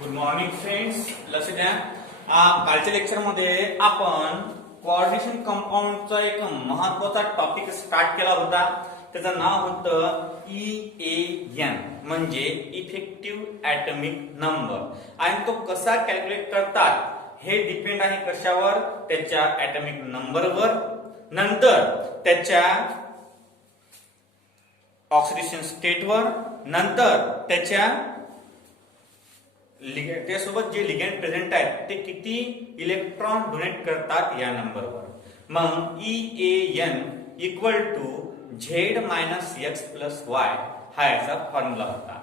Good morning friends. लक्ष द्या. कालच्या लेक्चरमध्ये आपण कोऑर्डिनेशन कंपाऊंडचा एक महत्त्वाचा टॉपिक स्टार्ट केला होता. त्याचं नाव होतं EAN म्हणजे इफेक्टिव्ह ॲटॉमिक नंबर. आणि तो कसा कॅल्क्युलेट करतात हे डिपेंड आहे कशावर? त्याच्या ॲटॉमिक नंबरवर, नंतर त्याच्या ऑक्सिडेशन स्टेटवर, नंतर त्याच्या त्यासोबत जे लिगेंड प्रेझेंट आहेत ते किती इलेक्ट्रॉन डोनेट करतात या नंबरवर. मग EAN equal to Z minus X plus Y हा याचा फॉर्म्युला होता.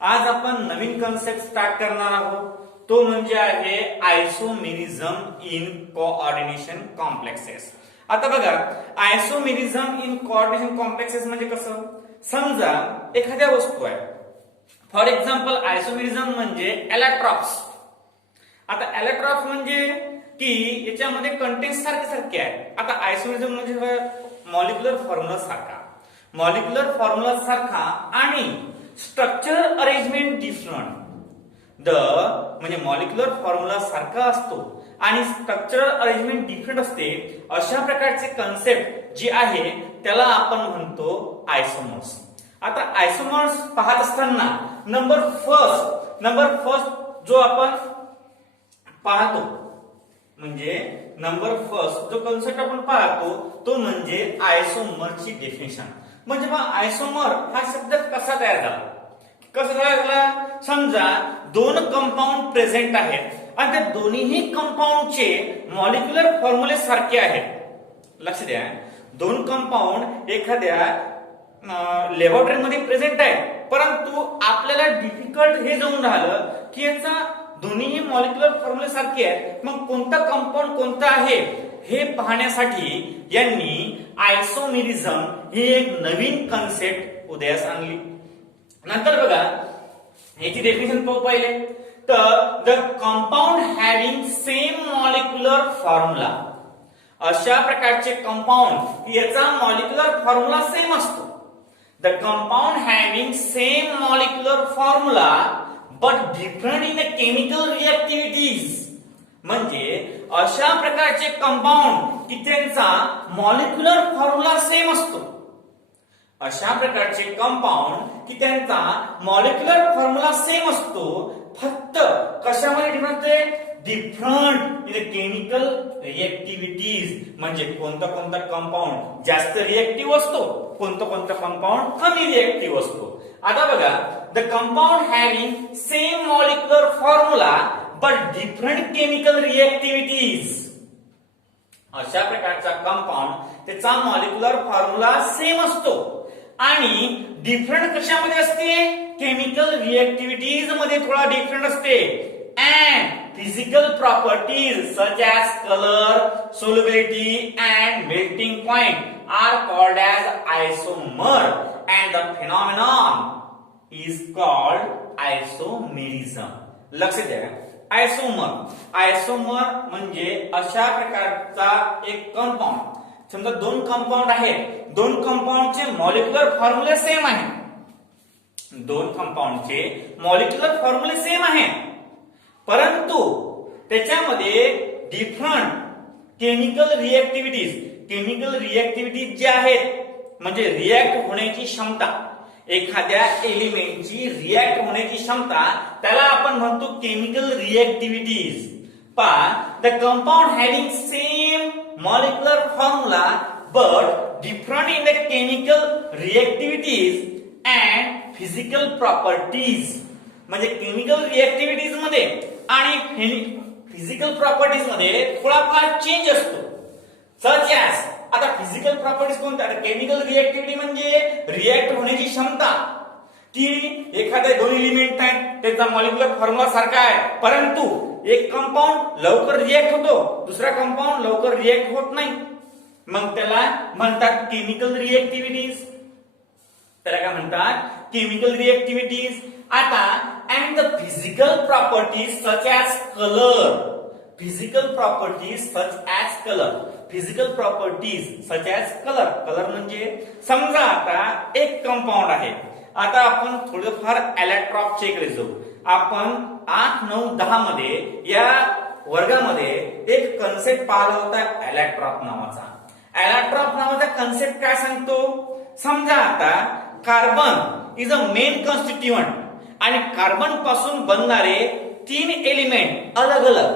आज आपण नवीन कन्सेप्ट स्टार्ट करणार आहोत. तो म्हणजे आहे आयसोमेरिझम इन कोऑर्डिनेशन कॉम्प्लेक्सेस. आता बघा, आयसोमेरिझम इन कोऑर्डिनेशन कॉम्प्लेक्सेस म्हणजे कसं? समजा एखाद्या वस्तू आहे, फॉर एक्झाम्पल आयसोमेरिझम म्हणजे एलॅट्रॉप्स. आता एलॅट्रॉप्स म्हणजे की याच्यामध्ये कंटेंट सारखे सारखे आहे. आता आयसोमेरिझम म्हणजे मॉलिक्युलर फॉर्म्युला सारखा, मॉलिक्युलर फॉर्म्युला सारखा आणि स्ट्रक्चरल अरेंजमेंट डिफरंट. म्हणजे मॉलिक्युलर फॉर्म्युला सारखा असतो आणि स्ट्रक्चरल अरेंजमेंट डिफरंट असते. अशा प्रकारचे कन्सेप्ट जे आहे त्याला आपण म्हणतो आयसोमर्स. आता आयसोमर्स पाहत असताना नंबर फर्स्ट जो आपण पाहतो म्हणजे नंबर फर्स्ट जो कन्सेप्ट आपण पाहतो तो म्हणजे आयसोमरची डेफिनेशन. म्हणजे मग आयसोमर हा शब्द कसा तयार झाला? कसा तयार झाला? समजा दोन कंपाऊंड प्रेझेंट आहेत आणि त्या दोन्हीही कंपाऊंडचे मॉलिक्युलर फॉर्म्युले सारखे आहेत. लक्ष द्या, दोन कंपाऊंड एखाद्या लॅबोरेटरीमध्ये प्रेझेंट आहे, परंतु आपल्याला डिफिकल्ट हे जाऊन राहिलं की याचा दोन्हीही मॉलिक्युलर फॉर्म्युले सारखे आहेत. मग कोणता कंपाऊंड कोणता आहे हे पाहण्यासाठी यांनी आयसोमेरिझम ही एक नवीन कन्सेप्ट उदयास आणली. नंतर बघा याची डेफिनेशन पाहू पहिले तर the compound having same molecular formula. अशा प्रकारचे कंपाऊंड याचा मॉलिक्युलर फॉर्म्युला सेम असतो. The compound having same molecular formula but different in the chemical reactivities. म्हणजे अशा प्रकारचे कंपाऊंड की त्यांचा मॉलिक्युलर फॉर्म्युला सेम असतो. अशा प्रकारचे कंपाऊंड की त्यांचा मॉलिक्युलर फॉर्म्युला सेम असतो, फक्त कशामध्ये different? Different in the chemical reactivities. म्हणजे कोणता कंपाऊंड जास्त रिएक्टिव्ह असतो, कोणता कंपाऊंड कमी रिएक्टिव्ह असतो. आता बघा, the compound having same molecular formula but different chemical reactivities. अशा प्रकारचा कंपाऊंड त्याचा मॉलिक्युलर फॉर्म्युला सेम असतो आणि डिफरंट कशामध्ये असते? केमिकल रिएक्टिव्हिटीज मध्ये थोडा डिफरंट असते. And physical properties such as colour, solubility and melting point are called as isomer and the phenomenon is called isomerism. लक्ष द्या, आयसोमर म्हणजे अशा प्रकारचा एक कंपाऊंड. समजा दोन कंपाऊंड आहेत, दोन कंपाऊंडचे मॉलिक्युलर फॉर्म्युले सेम आहे, दोन कंपाऊंडचे मॉलिक्युलर फॉर्म्युले सेम आहे, परंतु त्याच्यामध्ये डिफरंट केमिकल रिएक्टिव्हिटीज जे आहेत म्हणजे रिएक्ट होण्याची क्षमता, एखाद्या एलिमेंटची रिएक्ट होण्याची क्षमता त्याला आपण म्हणतो chemical reactivities. The compound having same molecular formula but different in the chemical reactivities and physical properties. म्हणजे केमिकल रिएक्टिव्हिटीज मध्ये आणि फिजिकल प्रॉपर्टीज मध्ये थोडाफार चेंज असतो. सच एज, आता फिजिकल प्रॉपर्टीज कोणत्या? केमिकल रिएक्टिव्हिटी म्हणजे रिएक्ट होण्याची क्षमता, की एखाद्या दोन एलिमेंट आहेत त्यांचा मॉलिक्युलर फॉर्म्युला सारखा आहे, परंतु एक कंपाऊंड लवकर रिएक्ट होतो, दुसरा कंपाऊंड लवकर रिएक्ट होत नाही. मग त्याला म्हणतात केमिकल रिएक्टिव्हिटीज. त्याला काय म्हणतात? केमिकल रिएक्टिव्हिटीज. आता and the physical properties such as colour. Physical properties such as colour. Physical properties such as colour. Colour म्हणजे समजा आता एक कंपाऊंड आहे आता आपण थोडंफार एलेक्ट्रॉपच्या इकडे जाऊ. आपण 8, 9, 10 मध्ये या वर्गामध्ये एक कन्सेप्ट पाहिला होता एलेक्ट्रॉप नावाचा. एलेक्ट्रॉप नावाचा कन्सेप्ट काय सांगतो? समजा आता carbon is a main constituent आणि कार्बन पासून बनणारे 3 एलिमेंट अलग अलग.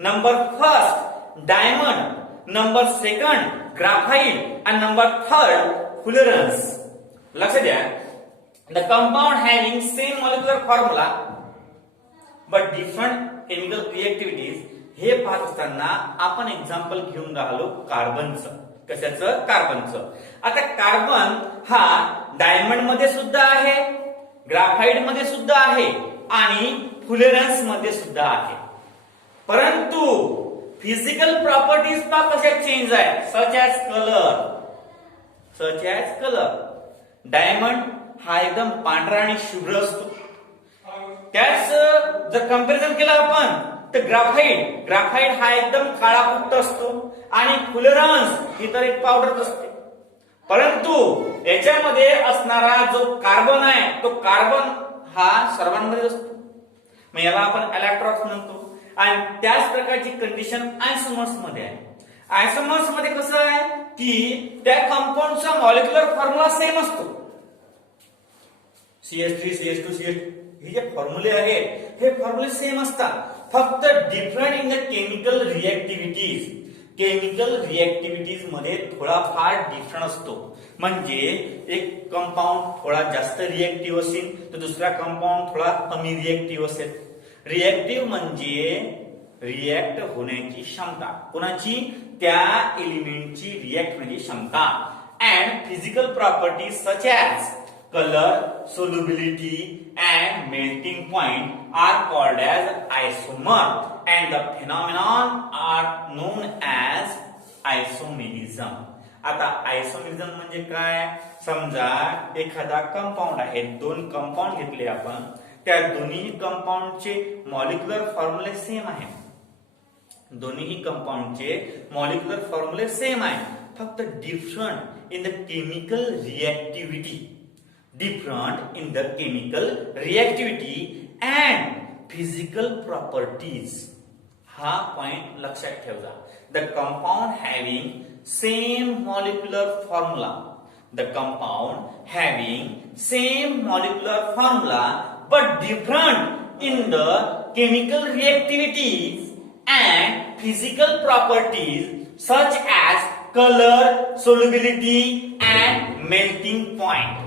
Number first diamond, number second graphite आणि नंबर थर्ड फुलरन्स. लक्ष द्या, the compound having same molecular formula but different chemical reactivities. हे पाहत असताना आपण एक्झाम्पल घेऊन राहिलो कार्बनचं. कशाचं? कार्बनचं. आता कार्बन हा डायमंड मध्ये सुद्धा आहे, ग्राफाइट मध्ये सुद्धा आहे आणि फुलरन्स मध्ये सुद्धा आहे. परंतु फिजिकल प्रॉपर्टीज पा कशा चेंज आहे. Such as colour. डायमंड हा एकदम पांढरा आणि शुभ्र असतो. त्याच जर कंपॅरिझन केलं आपण तर ग्राफाइट हा एकदम काळाकुट्ट असतो आणि फुलरन्स ही तर एक पावडर असते. परंतु याच्यामध्ये असणारा जो कार्बन आहे तो कार्बन हा सर्वांमध्ये असतो. मग याला आपण इलेक्ट्रॉन्स म्हणतो. आणि त्याच प्रकारची कंडिशन आयसोमर्स मध्ये आहे. आयसोमर्स मध्ये कसं आहे की त्या कंपाऊंडचा मॉलिक्युलर फॉर्म्युला सेम असतो. CH3 CH2 CH हे जे फॉर्म्युले आहेत हे फॉर्म्युले सेम असतात, फक्त different in the chemical reactivities. Chemical reactivities मध्ये थोडाफार डिफरंट असतो. म्हणजे एक कंपाऊंड थोडा जास्त रिएक्टिव्ह असेल तर दुसरा कंपाऊंड थोडा कमी रिएक्टिव्ह असेल. रिएक्टिव्ह म्हणजे रिएक्ट होण्याची क्षमता, कोणाची? त्या एलिमेंटची रिएक्ट होण्याची क्षमता. And physical properties such as color, solubility and melting point are called as isomer and the phenomenon are known as isomerism. आता आयसोमेरिझम म्हणजे काय? समजा एखादा कंपाऊंड आहे, 2 कंपाऊंड घेतले आपण, त्या दोन्ही कंपाऊंडचे मॉलिक्युलर फॉर्म्युले सेम आहे. दोन्ही कंपाऊंडचे मॉलिक्युलर फॉर्म्युले सेम आहे, फक्त different in the chemical reactivity. Different in the chemical reactivity and physical properties. हा पॉइंट लक्षात ठेवा. The compound having same molecular formula. The compound having same molecular formula but different in the chemical reactivities and physical properties such as color, solubility and melting point.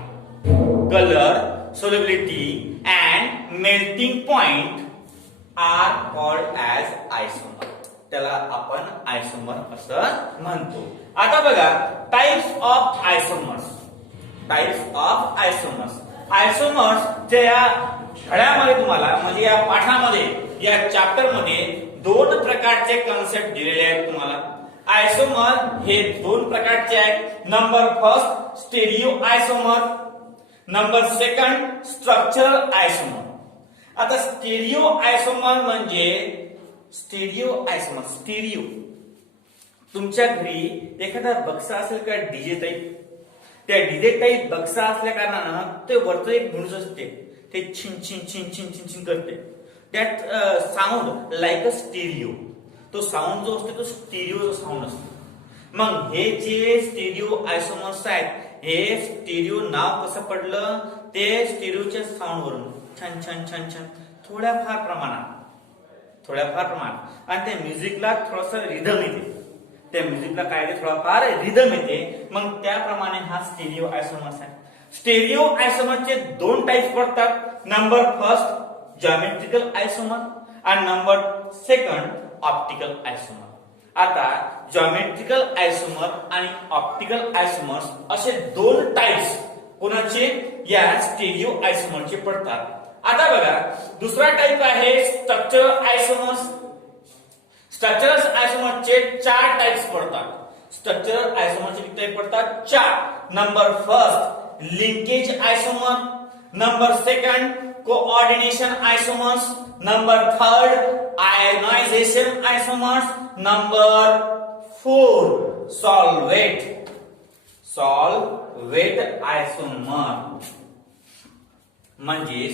Color, solubility and melting point are called as isomer. त्याला आपण आयसोमर असं म्हणतो. आता बघा types of आयसोमर्स. आयसोमर्स च्या या धड्यामध्ये तुम्हाला म्हणजे या पाठामध्ये या चॅप्टर मध्ये 2 प्रकारचे कन्सेप्ट दिलेले आहेत तुम्हाला. आयसोमर हे 2 प्रकारचे आहेत. Number first stereo isomer, number second structural isomer. आता स्टेरिओ आयसोमर म्हणजे स्टेरिओ. तुमच्या घरी एखादा बक्सा असेल का डीजे टाईप, त्या डीजे टाईप बक्सा असल्या कारणानं ते वरचं एक धुंड असते ते छिन छिन छिन छिन छिन छिन करते. That sound like a stereo. तो साऊंड जो असतो तो स्टेरिओ साऊंड असतो. मग हे जे स्टेरिओ आयसोमर्स आहेत, हे स्टेरिओ नाव कसं पडलं? ते स्टेरिओच्या साऊंड वरून छान छान छान छान थोड्याफार प्रमाणात आणि त्या म्युझिकला थोडंसं रिदम येते. त्या म्युझिकला काय येते? थोडाफार रिदम येते. मग त्याप्रमाणे हा स्टेरिओ आयसोमर्स आहे. स्टेरिओ आयसोमरचे 2 टाइप्स पडतात. नंबर फर्स्ट जॉमेट्रिकल आयसोमर आणि नंबर सेकंड ऑप्टिकल आयसोमर. आता जॉमेट्रिकल आयसोमर आणि ऑप्टिकल आयसोमर्स असे 2 टाइप्स कोणाचे? या स्टेरिओ आयसोमरचे पडतात. आता बघा दुसरा टाइप आहे स्ट्रक्चरल आयसोमर्स. स्ट्रक्चरल आयसोमरचे 4 टाइप्स पडतात. स्ट्रक्चरल आयसोमरचे किती टाइप पडतात? 4. Number first linkage isomer, number second coordination isomers, number third ionization isomers, number 4 solvate isomer. म्हणजे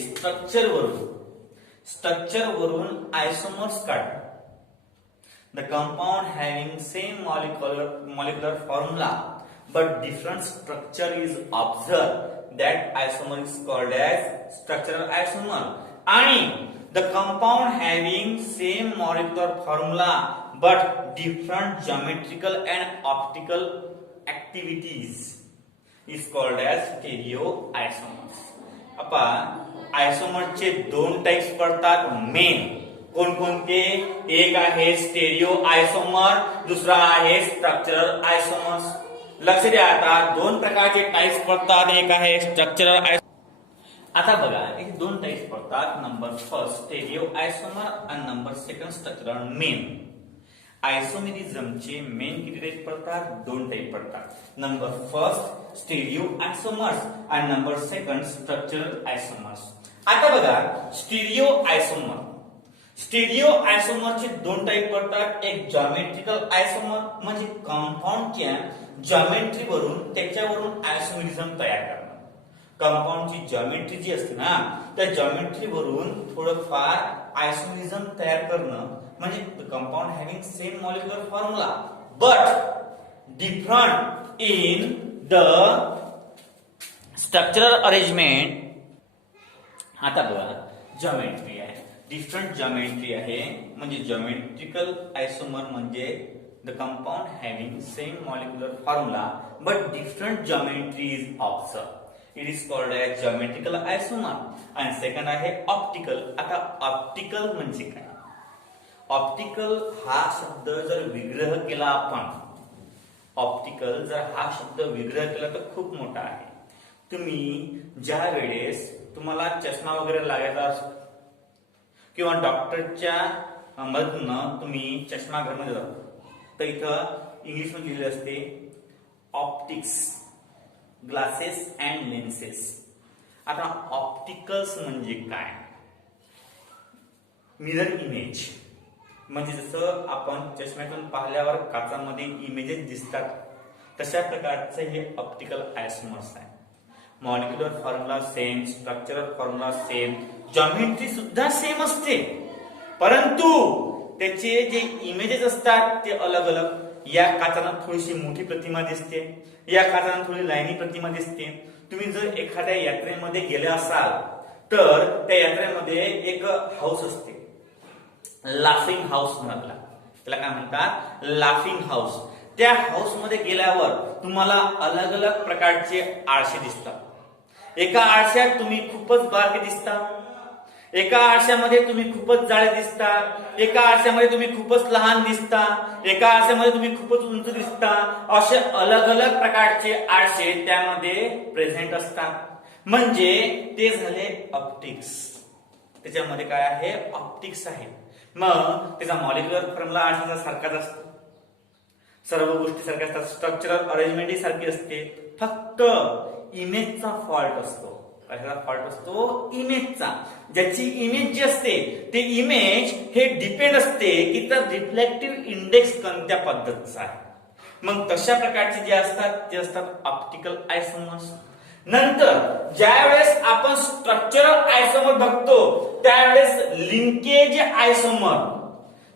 स्ट्रक्चर वरून आयसोमर्स काढ. The compound having same molecular formula but different structure is observed. That isomer is called as structural isomer. आणि the compound having same molecular formula but different geometrical and optical activities is called as stereoisomers. आपण आयसोमरचे दोन types पडतात main. कोणकोणते? एक आहे stereo आयसोमर, दुसरा आहे structural आयसोमर्स. लक्ष द्या, आता दोन प्रकारचे टाइप्स पडतात. एक आहे स्ट्रक्चरल आयसोमर. आता बघा, हे दोन टाइप्स पडतात. नंबर फर्स्ट स्टेरिओ आयसोमर आणि नंबर सेकंड स्ट्रक्चरल मेन. आयसोमेरिझमचे मेन किती टाइप पडतात? दोन टाइप पडतात. नंबर फर्स्ट स्टेरिओ आयसोमर्स आणि नंबर सेकंड स्ट्रक्चरल आयसोमर्स. आता बघा, स्टेरिओ आयसोमरचे दोन टाइप पडतात. एक जॉमेट्रिकल आयसोमर म्हणजे कंपाऊंडच्या जॉमेट्री वरून त्याच्यावरून आयसोमेरिझम तयार करणं. कंपाऊंडची जॉमेट्री जी असते ना, त्या जॉमेट्री वरून थोडंफार आयसोमेरिझम तयार करणं म्हणजे compound having same molecular formula but different in the structural arrangement. आता बघा, जॉमेट्री आहे, डिफरंट जॉमेट्री आहे. म्हणजे जॉमेट्रिकल आयसोमर म्हणजे the compound having same molecular formula but different geometry is observe. It is called as geometrical isomer. आणि second आहे optical. आता optical म्हणजे काय? ऑप्टिकल हा शब्द जर विग्रह केला आपण, ऑप्टिकल जर हा शब्द विग्रह केला तर खूप मोठा आहे. तुम्ही ज्या वेळेस तुम्हाला चष्मा वगैरे लागायचा असतो किंवा डॉक्टरच्या मदतीनं तुम्ही चष्मा घरमध्ये जातो, तर इथं इंग्लिश मध्ये लिहिलेले असते ऑप्टिक्स, ग्लासेस अँड लेन्सेस. आता ऑप्टिकल्स म्हणजे काय? Mirror image. म्हणजे जसं आपण चष्म्यातून पाहिल्यावर काचामध्ये इमेजेस दिसतात, तशा प्रकारचे हे ऑप्टिकल आयसोमर्स आहे. Molecular formula same, structural formula same, geometry सुद्धा सेम असते, परंतु त्याचे जे इमेजेस असतात ते अलग अलग. या काचाला थोडीशी मोठी प्रतिमा दिसते, या काचाला थोडी लाईनी प्रतिमा दिसते. तुम्ही जर एखाद्या यात्रेमध्ये गेले असाल तर त्या यात्रेमध्ये एक हाऊस असते, लाफिंग हाऊस म्हणतात त्याला. काय म्हणतात? Laughing house. त्या हाऊस मध्ये गेल्यावर तुम्हाला अलग अलग प्रकारचे आरसे दिसतात. एका आरशात तुम्ही खूपच बारके दिसता, एका आरशामध्ये तुम्ही खूपच जाळे दिसता, एका आरशामध्ये तुम्ही खूपच लहान दिसता, एका आरशामध्ये तुम्ही खूपच उंच दिसता. असे अलग अलग प्रकारचे आरसे त्यामध्ये प्रेझेंट असतात. म्हणजे ते झाले ऑप्टिक्स. त्याच्यामध्ये काय आहे? ऑप्टिक्स आहे. मग त्याचा मॉलिक्युलर फॉर्म्युला आरशाचा सारखाच असतो, सर्व गोष्टी सारख्या असतात, स्ट्रक्चरल अरेंजमेंट ही सारखी असते. फक्त इमेजचा फॉल्ट असतो. कशाचा फॉल्ट असतो? इमेजचा. ज्याची इमेज जी असते ते इमेज हे डिपेंड असते की तर रिफ्लेक्टिव्ह इंडेक्स कोणत्या पद्धतीचा आहे. मग तशा प्रकारचे जे असतात ते असतात ऑप्टिकल आयसोमर्स. नंतर ज्यावेळेस आपण स्ट्रक्चरल आयसोमर बघतो त्यावेळेस linkage आयसोमर.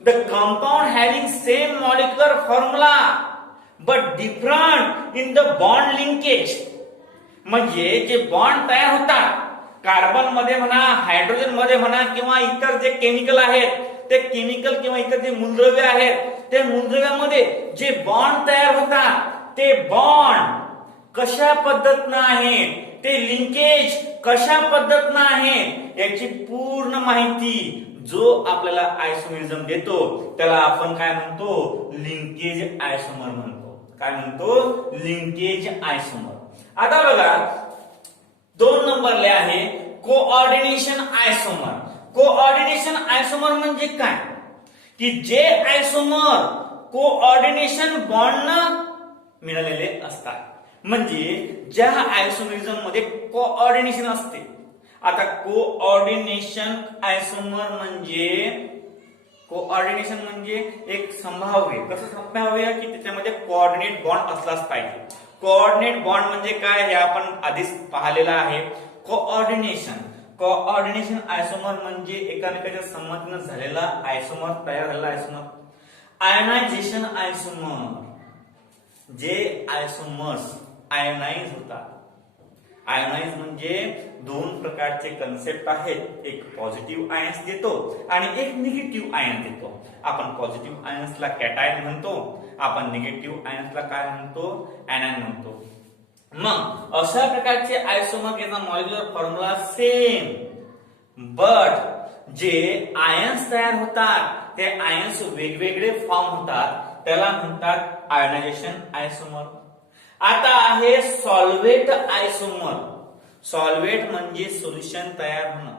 The compound having same molecular formula but different in the bond linkage. म्हणजे जे बॉन्ड तयार होतात कार्बन मध्ये म्हणा, हायड्रोजन मध्ये म्हणा किंवा इतर जे केमिकल आहेत, ते केमिकल किंवा इतर जे मूलद्रव्य आहेत, त्या मूलद्रव्यामध्ये जे बॉन्ड तयार होतात ते बॉन्ड कशा पद्धतीनं आहे, ते लिंकेज कशा पद्धतीनं आहे, याची पूर्ण माहिती जो आपल्याला आयसोमेरिझम देतो त्याला आपण काय म्हणतो? लिंकेज आयसोमर म्हणतो. काय म्हणतो? लिंकेज आयसोमर. आता बघा, 2 नंबरले आहे कोऑर्डिनेशन आयसोमर. कोऑर्डिनेशन आयसोमर म्हणजे काय? की जे आयसोमर कोऑर्डिनेशन बॉन्डनं मिळालेले असतात. म्हणजे ज्या आयसोमेरिझम मध्ये कोऑर्डिनेशन असते. आता कोऑर्डिनेशन आयसोमर म्हणजे एक संभाव्य. कसं संभाव्य? की त्याच्यामध्ये कोऑर्डिनेट बॉन्ड असलाच पाहिजे. कोऑर्डिनेट बॉन्ड म्हणजे काय हे आपण आधीच पाहिलेलं आहे. कोऑर्डिनेशन कोऑर्डिनेशन आयसोमर म्हणजे एकमेकांच्या संमतीने झालेला आयसोमर, तयार झालेला आयसोमर. आयोनायझेशन आयसोमर, जे आयसोमर्स आयोनाइज होतात. आयोनाइज म्हणजे दोन प्रकारचे कन्सेप्ट आहेत, एक पॉझिटिव्ह आयन्स देतो आणि एक निगेटिव्ह आयन देतो. आपण पॉझिटिव्ह आयन्सला कॅटायन म्हणतो, आपण निगेटिव्ह आयन्सला काय म्हणतो, एनायन म्हणतो. मग अशा प्रकारचे आयसोमर याचा मॉलिक्युलर फॉर्म्युला सेम, बट जे आयन्स तयार होतात ते आयन्स वेगवेगळे फॉर्म होतात, त्याला म्हणतात आयोनायझेशन आयसोमर. आता आहे सॉल्व्हेट आयसोमर. सॉल्व्हेट म्हणजे सोल्युशन तयार होणं.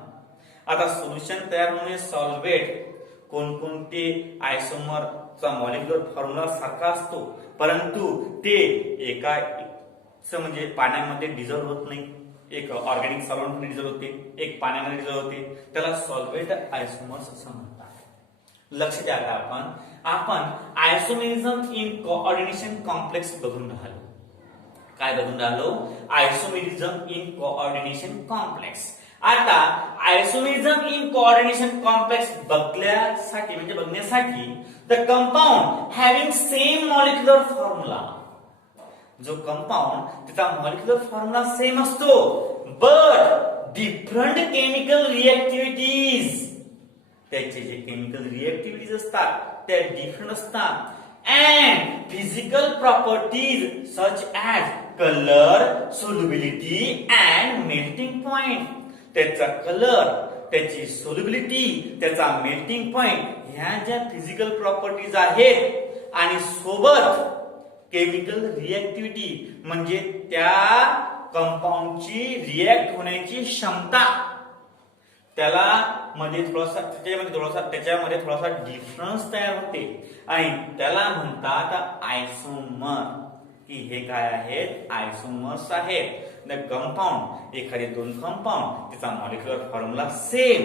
आता सोल्युशन तयार होणे सॉल्व्हेट कोणकोणते आयसोमरचा मॉलिक्युलर फॉर्म्युला सारखा असतो, परंतु ते एका म्हणजे पाण्यामध्ये डिझॉल्व्ह होत नाही. एक ऑर्गॅनिक सॉल्व्हेंट मध्ये डिझॉल्व्ह होते, एक पाण्यामध्ये डिझॉल्व्ह होते, त्याला सॉल्व्हेट आयसोमर्स असं म्हणतात. लक्ष द्या, आपण आयसोमेरिझम इन कोऑर्डिनेशन कॉम्प्लेक्स बघून राहिलो. काय बघून राहिलो? Isomerism in coordination complex. आता आयसोमेरिझम इन कोऑर्डिनेशन कॉम्प्लेक्स बघण्यासाठी the compound having same molecular formula, जो कंपाऊंड त्याचा मॉलिक्युलर फॉर्म्युला सेम असतो, बट डिफरंट केमिकल रिएक्टिव्हिटीज, त्याचे जे केमिकल रिएक्टिव्हिटीज असतात त्या डिफरंट असतात, and physical properties such as color, solubility and melting point. त्याचा कलर, त्याची सोल्युबिलिटी, त्याचा मेल्टिंग पॉइंट ह्या ज्या फिजिकल प्रॉपर्टीज आहेत आणि सोबत केमिकल रिएक्टिव्हिटी म्हणजे त्या कंपाऊंडची रिएक्ट होण्याची क्षमता, त्याच्यामध्ये थोडासा डिफरन्स तयार होते आणि त्याला म्हणतात आयसोमर. की हे काय आहेत? आयसोमर्स आहेत. द कंपाऊंड, एखादे दोन कंपाऊंड त्याचा मॉलिक्युलर फॉर्म्युला सेम,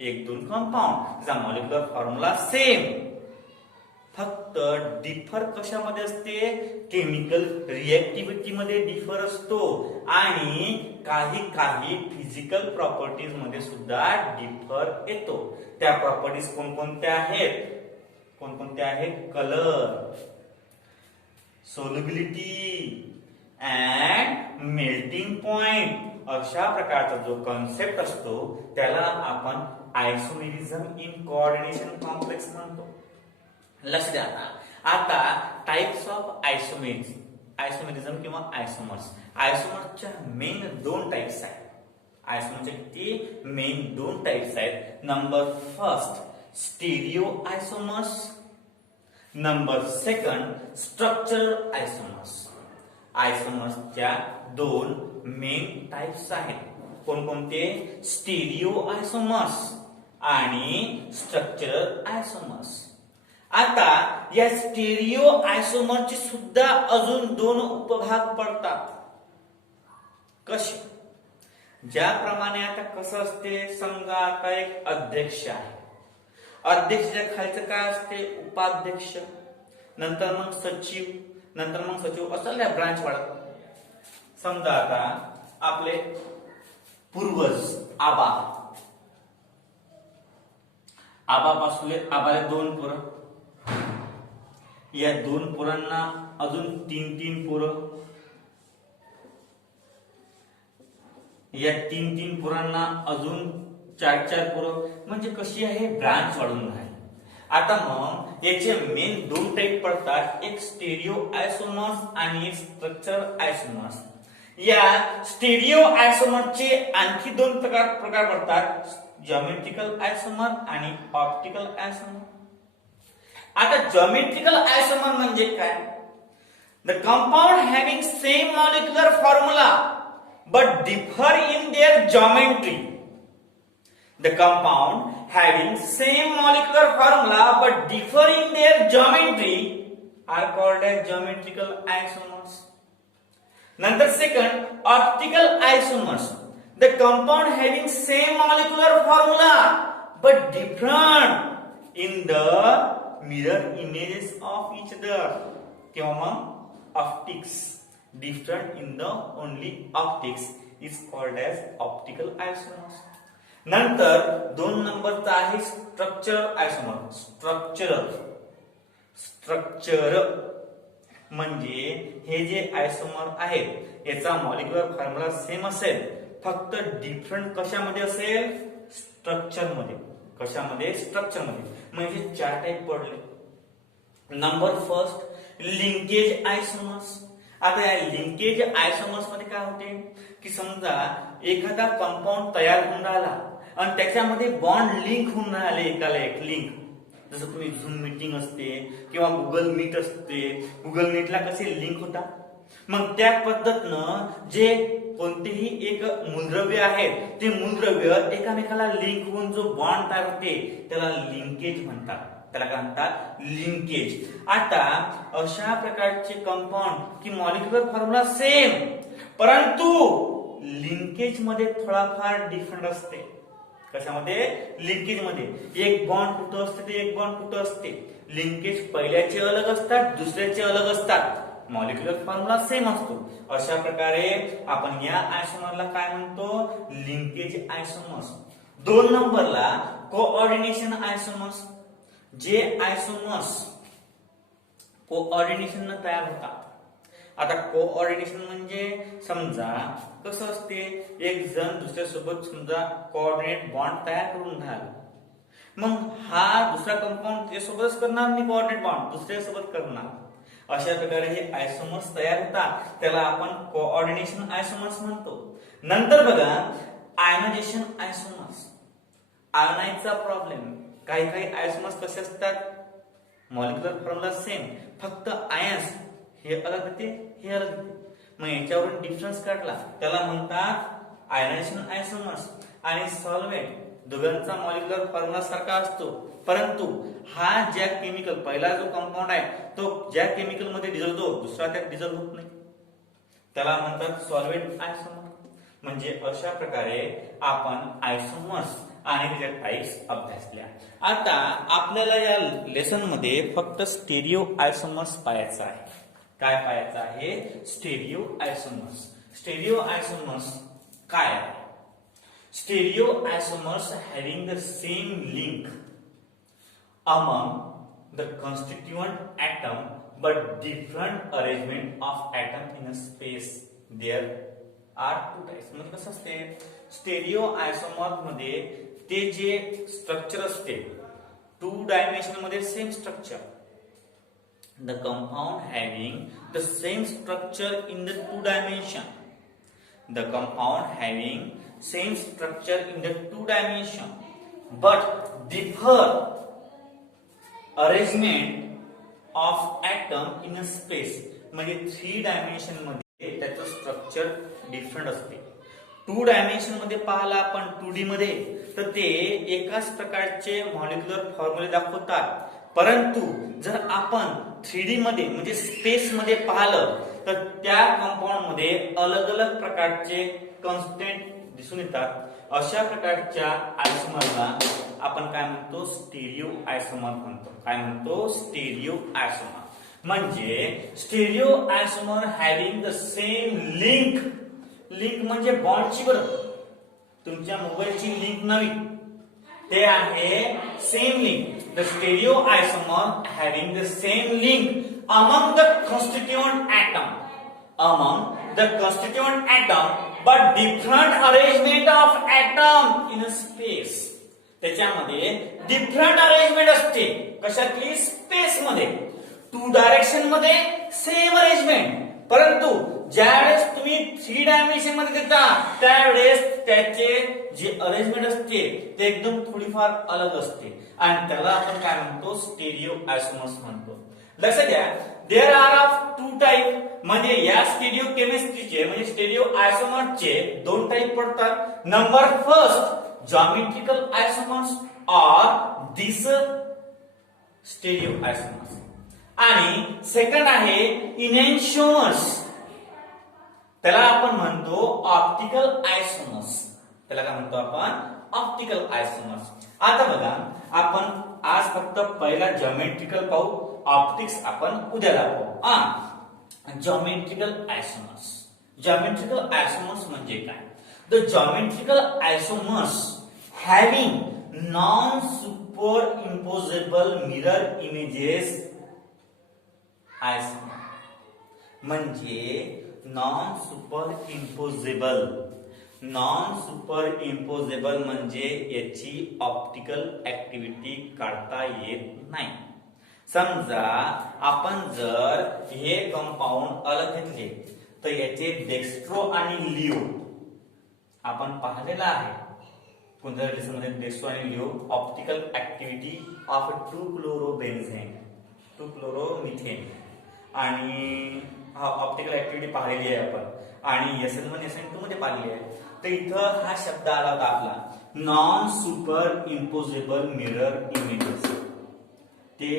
एक दोन कंपाऊंड त्याचा मॉलिक्युलर फॉर्म्युला सेम, फक्त डिफर कशामध्ये असते? केमिकल रिएक्टिव्हिटी मध्ये डिफर असतो आणि काही फिजिकल प्रॉपर्टीज मध्ये सुद्धा डिफर येतो. त्या प्रॉपर्टीज कोणकोणत्या आहेत? Colour, solubility and melting point. अशा प्रकारचा जो कॉन्सेप्ट असतो त्याला आपण आयसोमेरिझम इन कोऑर्डिनेशन कॉम्प्लेक्स म्हणतो. लक्ष द्या. आता टाइप्स ऑफ आयसोमेरिझम किंवा आयसोमर्स. आयसोमर्सच्या मेन दोन टाइप्स आहेत. आयसोमर्सच्या किती मेन दोन टाइप्स आहेत. Number first stereo isomers, number second structural isomers. आयसोमर्सच्या दोन मेन टाइप्स आहेत. कोणकोणते? स्टेरिओ आयसोमर्स आणि स्ट्रक्चरल आयसोमर्स. आता या स्टेरिओ आयसोमरचे सुद्धा अजून दोन उपभाग पडतात. कसे? ज्याप्रमाणे आता कसं असते, समजा आता एक अध्यक्ष आहे, अध्यक्षाच्या खालचं काय असते? उपाध्यक्ष, नंतर मग सचिव, नंतर मग सचिव, असं ब्रांच वाढत. समजा आता आपले पूर्वज आबापासून आबाला दोन पोरं, या दोन पोरांना अजून तीन पोरं, या तीन पोरांना अजून चार पोरं, म्हणजे कशी आहे? ब्रांच वाढून राहील. आता मग याचे मेन दोन टाइप पडतात, एक स्टेरिओ आयसोमर्स आणि एक स्ट्रक्चर आयसोमर्स. या स्टेरिओ आयसोमरचे आणखी दोन प्रकार पडतात, जॉमेट्रिकल आयसोमर आणि ऑप्टिकल आयसोमर. आता जॉमेट्रिकल आयसोमर म्हणजे काय? The compound having same molecular formula but differ in their geometry. The compound having same molecular formula but differ in their geometry are called as geometrical isomers. नंतर second optical isomers. The compound having same molecular formula but different in the mirror images of each other किंवा मग optics, different in the only optics is called as optical isomers. नंतर 2 नंबरचा आहे structural आयसोमर. Structure म्हणजे हे जे आयसोमर आहेत याचा मॉलिक्युलर फॉर्म्युला सेम असेल, फक्त डिफरंट कशामध्ये असेल, स्ट्रक्चरमध्ये. कशामध्ये? स्ट्रक्चरमध्ये. म्हणजे 4 टाइप पडले. Number first linkage आयसोमर्स. आता या लिंकेज आयसोमर्स मध्ये काय होते की समजा एखादा कंपाऊंड तयार होऊन राहिला आणि त्याच्यामध्ये बॉन्ड लिंक होऊन राहिले, एकाला एक लिंक. जसं तुम्ही झूम मीटिंग असते किंवा गुगल मीट असते, गुगल मीटला कसे लिंक होता, मग त्या पद्धतीनं जे कोणतेही एक मूलद्रव्य आहे ते मूलद्रव्य एकामेकाला लिंक होऊन जो बॉन्ड तयार होते त्याला लिंकेज म्हणतात. त्याला काय म्हणतात? लिंकेज. आता अशा प्रकारचे कंपाऊंड की मॉलिक्युलर फॉर्म्युला सेम, परंतु लिंकेज मध्ये थोडाफार डिफरंट असते. कशामध्ये? लिंकेज मध्ये. एक बॉन्ड कुठं असते ते एक बॉन्ड कुठं असते. लिंकेज पहिल्याचे अलग असतात, दुसऱ्याचे अलग असतात, मॉलिक्युलर फॉर्म्युला सेम असतो. अशा प्रकारे आपण या आयसोमरला काय म्हणतो? लिंकेज आयसोमर्स. 2 नंबरला कोऑर्डिनेशन आयसोमर्स. जे आयसोमर्स कोऑर्डिनेशन न तयार होतात. आता कोऑर्डिनेशन म्हणजे समजा कसं असते, एक जण दुसऱ्यासोबत समजा कोऑर्डिनेट बॉन्ड तयार करून राहिला, मग हा दुसरा कंपाऊंड त्यासोबतच करणार नाही, कोऑर्डिनेट बॉन्ड दुसऱ्यासोबत करणार. अशा प्रकारे हे आयसोमर्स तयार होतात, त्याला आपण कोऑर्डिनेशन आयसोमर्स म्हणतो. नंतर बघा आयनायझेशन आयसोमर्स. आयनाइजचा प्रॉब्लेम. काही काही आयसोमर्स कसे असतात, मॉलिक्युलर फॉर्म्युला सेम, फक्त आयन्स हे अलग येते, हे अलग येते. मग याच्यावरून डिफरन्स काढला त्याला म्हणतात आयनायझेशन आयसोमर्स. आणि सॉल्व्हेंट दोघांचा मॉलिक्युलर फॉर्म्युला सारखा असतो, परंतु हा ज्या केमिकल पहिला जो कंपाऊंड आहे तो ज्या केमिकल मध्ये डिझॉल्व्ह होतो दुसरा त्यात डिझॉल्व्ह होत नाही, त्याला म्हणतात सॉल्व्हेंट आयसोमर. म्हणजे अशा प्रकारे आपण आयसोमर्स आणि त्याच्या टाइप्स अभ्यासल्या. आता आपल्याला या लेसन मध्ये फक्त स्टेरिओ आयसोमर्स पाहायचा आहे. काय पाहायचं आहे? स्टेरिओ आयसोमर्स. स्टेरिओ आयसोमर्स काय आहे? Stereo आयसोमर्स having the same link among the constituent atom but different arrangement of atom in a space. There are 2 types. म्हणजे कसं असते, स्टेरिओ आयसोमर मध्ये ते जे स्ट्रक्चर असते 2 डायमेन्शन मध्ये same structure. The compound having the same structure in the 2 dimension. The compound having same structure in the 2 dimension, but differ arrangement of atom in a space. म्हणजे 3 dimension मध्ये त्याचं structure different असते. 2 dimension मध्ये पाहिला आपण 2D मध्ये तर ते एकाच प्रकारचे मॉलिक्युलर फॉर्म्युले दाखवतात, परंतु जर आपण 3D मध्ये म्हणजे स्पेस मध्ये पाहिलं तर त्या कंपाऊंड मध्ये अलग अलग प्रकारचे कॉन्स्टंट दिसून येतात. अशा प्रकारच्या आयसोमरला आपण काय म्हणतो? स्टेरिओ आयसोमर म्हणतो. काय म्हणतो? Stereo isomer. म्हणजे stereo isomer having the same link. Link म्हणजे बॉन्डची, बरं तुमच्या मोबाईलची लिंक नव्हे, ते आहे same link. The stereo isomer having the same link among the constituent atom. Among the constituent atom, but different arrangement of atom in a space. त्याच्यामध्ये different arrangement असते. कशातली? स्पेस मध्ये. 2 डायरेक्शन मध्ये सेम अरेंजमेंट, परंतु ज्यावेळेस तुम्ही 3 dimension मध्ये देता त्यावेळेस त्याचे जे अरेंजमेंट असते ते एकदम थोडीफार अलग असते आणि त्याला आपण काय म्हणतो? स्टेरिओ आयसोमर्स म्हणतो. लक्षात घ्या, देयर आर ऑफ 2 टाइप. म्हणजे या स्टेरिओ केमिस्ट्रीचे म्हणजे स्टेरिओ आयसोमर्सचे 2 टाइप पडतात. नंबर फर्स्ट जॉमेट्रिकल आयसोमर्स और दिस स्टेरिओ आयसोमर्स, आणि सेकंड आहे इनॅन्शिओमर्स, त्याला आपण म्हणतो ऑप्टिकल आयसोमर्स. त्याला काय म्हणतो आपण? ऑप्टिकल आयसोमर्स. आता बघा, आपण आज फक्त पहिला जॉमेट्रिकल पाहू, ऑप्टिक्स आपण उद्याला पाहू. जॉमेट्रिकल आयसोमर्स. जॉमेट्रिकल आयसोमर्स म्हणजे काय? The geometrical isomers having non-superimposable mirror images isomer म्हणजे नॉन सुपरइम्पोजेबल म्हणजे याची ऑप्टिकल ऍक्टिव्हिटी काढता येत नाही. समजा आपण जर हे कंपाऊंड अलग घेतले तर याचे डेक्स्ट्रो आणि लिओ आपण पाहिलेला आहे. कोणत्या रिलेशनमध्ये डेक्स्ट्रो आणि लिओ ऑप्टिकल ऍक्टिव्हिटी ऑफ 2-chloroबेन्झेन 2-chloroमिथेन आणि ऑप्टिकल ऍक्टिव्हिटी पाहिलेली आहे आपण आणि SN1 SN2 मध्ये पाहिलेली आहे. तर इथं हा शब्द आला होता आपला non superimposable mirror images. ते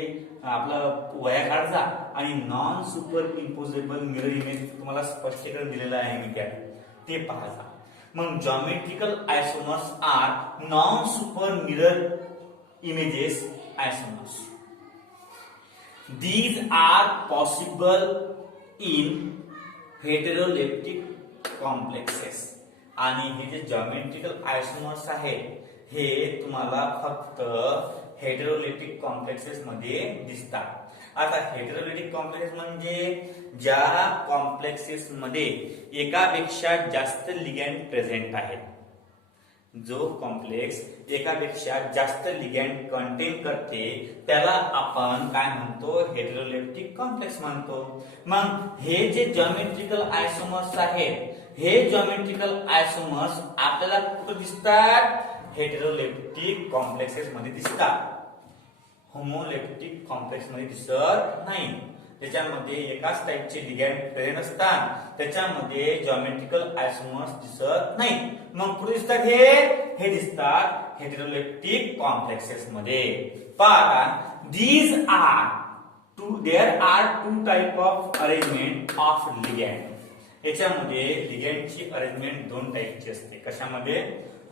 आपलं वया काढजा आणि non superimposable mirror image तुम्हाला स्पष्टीकरण दिलेलं आहे मी त्यात ते पाहायचा. मग geometrical isomers are non super mirror images isomers. These are possible in heteroleptic complexes. आणि हे जे जॉमेट्रिकल आयसोमर्स आहेत हे तुम्हाला फक्त हेटेरोलेप्टिक कॉम्प्लेक्सेस मध्ये दिसतात. आता हेटेरोलेप्टिक कॉम्प्लेक्सेस म्हणजे ज्या कॉम्प्लेक्सेस मध्ये एकापेक्षा जास्त लिगॅंड प्रेझेंट आहेत. जो कॉम्प्लेक्स एकापेक्षा जास्त लिगॅंड कंटेन करते त्याला आपण काय म्हणतो हेटेरोलेप्टिक कॉम्प्लेक्स म्हणतो. मग हे जे जॉमेट्रिकल आयसोमर्स आहेत हे जॉमेट्रिकल आयसोमर्स आपल्याला कुठे दिसतात हेटेरोलेप्टिक कॉम्प्लेक्सेस मध्ये दिसतात. होमोलेप्टिक कॉम्प्लेक्स मध्ये दिसत नाही. त्याच्यामध्ये एकाच टाइपचे लिगॅंड प्रेझेंट असतात त्याच्यामध्ये जॉमेट्रिकल आयसोमर्स दिसत नाही. मग कुठे दिसतात हे दिसतात हेटेरोलेप्टिक कॉम्प्लेक्सेस मध्ये. पहा there are two type of arrangement of ligand. याच्यामध्ये लिगॅंडची अरेंजमेंट दोन टाइपची असते. कशामध्ये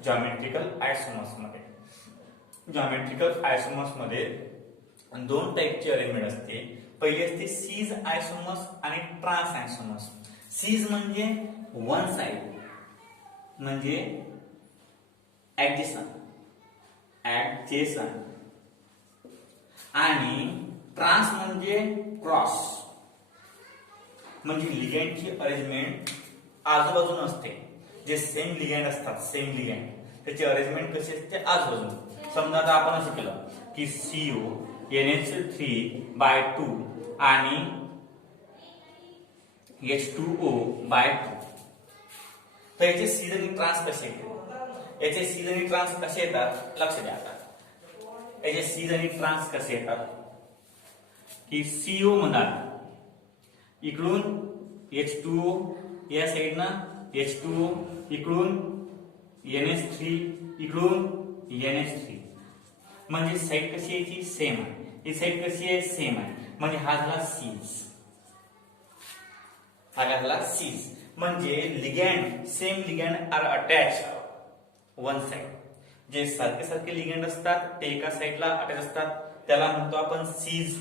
जॉमेट्रिकल आयसोमर्स मध्ये. जॉमेट्रिकल आयसोमर्स मध्ये दोन टाइपची अरेंजमेंट असते. पहिली असते सीज आयसोमर्स आणि ट्रान्स आयसोमर्स. सीज म्हणजे वन साइड म्हणजे ऍडजेसंट आणि ट्रान्स म्हणजे क्रॉस म्हणजे लिगॅंडची अरेंजमेंट आजूबाजूला असते. जे सेम लिगॅंड असतात सेम लिगॅंड त्याची अरेंजमेंट कशी असते आजूबाजूला. समजा आता आपण असं केलं की CO NH3/2 आणि H2O/2 तर याचे सीज आणि ट्रान्स कसे येतात. याचे सीज आणि ट्रान्स कसे येतात लक्ष द्या. आता याचे सीज आणि ट्रान्स कसे येतात की CO म्हणतात इकडून H2O या साइडनं H2O इकडून NH3 इकडून NH3 म्हणजे साइड कशी याची सेम आहे. ही साइड कशी आहे सेम आहे म्हणजे हा झाला सीज. म्हणजे ligand same ligand are attach one side. जे सारखे सारखे लिगॅंड असतात ते एका साइडला अटॅच असतात त्याला म्हणतो आपण सीज.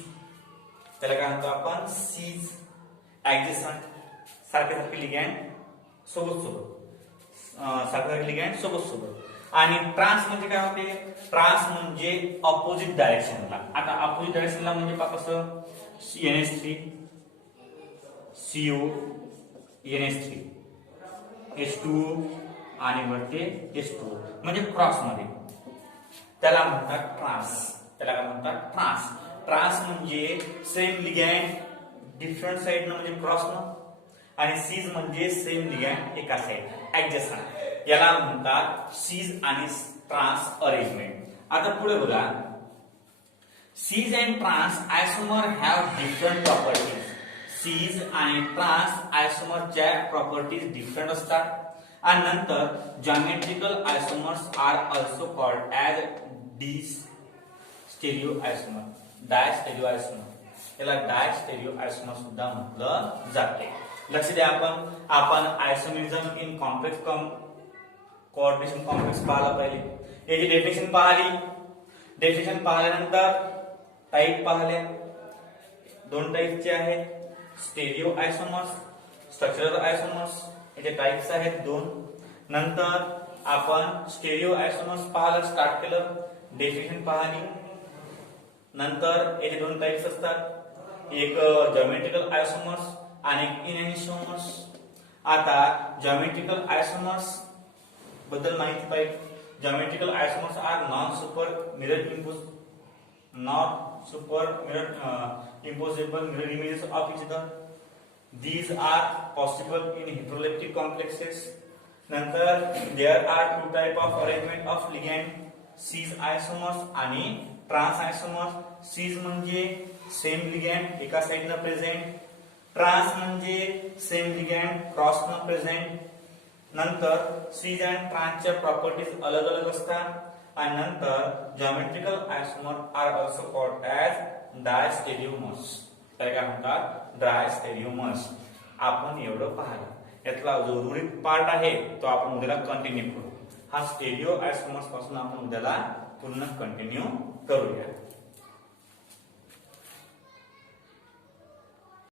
त्याला काय म्हणतो आपण सीज. ऍडजेसंट सारखे सारखे लिगॅंड सोबत आणि ट्रान्स म्हणजे काय होते ट्रान्स म्हणजे ऑपोजिट डायरेक्शनला. आता ऑपोजिट डायरेक्शनला म्हणजे कसं NH3 CO NH3 H2O आणि वरती H2O म्हणजे क्रॉस मध्ये त्याला म्हणतात ट्रान्स. ट्रान्स म्हणजे सेम लिगॅंड डिफरंट साइडनं म्हणजे क्रॉसनं आणि सीज म्हणजे सेम लिगॅंड एका साइड ऍडजेसंट. याला म्हणतात सीज आणि ट्रान्स अरेंजमेंट. आता पुढे बघा cis and trans isomer have different properties. Cis आणि ट्रान्स आयसोमरच्या प्रॉपर्टीज डिफरंट असतात. आणि नंतर geometrical isomers are also called as diastereo isomer. याला डायस्टेरिओ आयसोमर सुद्धा म्हटलं जाते. लक्ष द्या आपण isomerism in complex coordination complex पाहिला पहिले. याची डेफिनेशन पाहिल्यानंतर टाइप पाहिले. दोन टाइपचे आहेत स्टेरिओ आयसोमर्स स्ट्रक्चरल आयसोमर्स. याचे टाइप्स आहेत दोन. नंतर आपण स्टेरिओ आयसोमर्स पाहायला स्टार्ट केलं, डेफिनेशन पाहिली. नंतर याचे दोन टाइप्स असतात, एक जॉमेट्रिकल आयसोमर्स आणि एक इनॅनिसोमर्स. आता जॉमेट्रिकल आयसोमर्स बद्दल माहिती पाहिजे. Geometrical isomers are non super mirror imposable mirror images of each other. These are possible in heteroleptic complexes. नंतर there are two type of arrangement of ligand, cis isomers आणि trans isomers. cis म्हणजे same ligand एका साइडला present, trans म्हणजे same ligand cross न present. नंतर cis आणि ट्रान्सच्या properties अलग अलग असतात. आणि नंतर geometrical isomer are also called as diastereomers. काय म्हणतात? डायस्टेरिओमर्स. आपण एवढं पाहिलं. यातला जो उर्वरित पार्ट आहे तो आपण उद्याला कंटिन्यू करू. हा स्टेरिओ आयसोमर्स पासून आपण उद्याला पूर्ण कंटिन्यू करूया.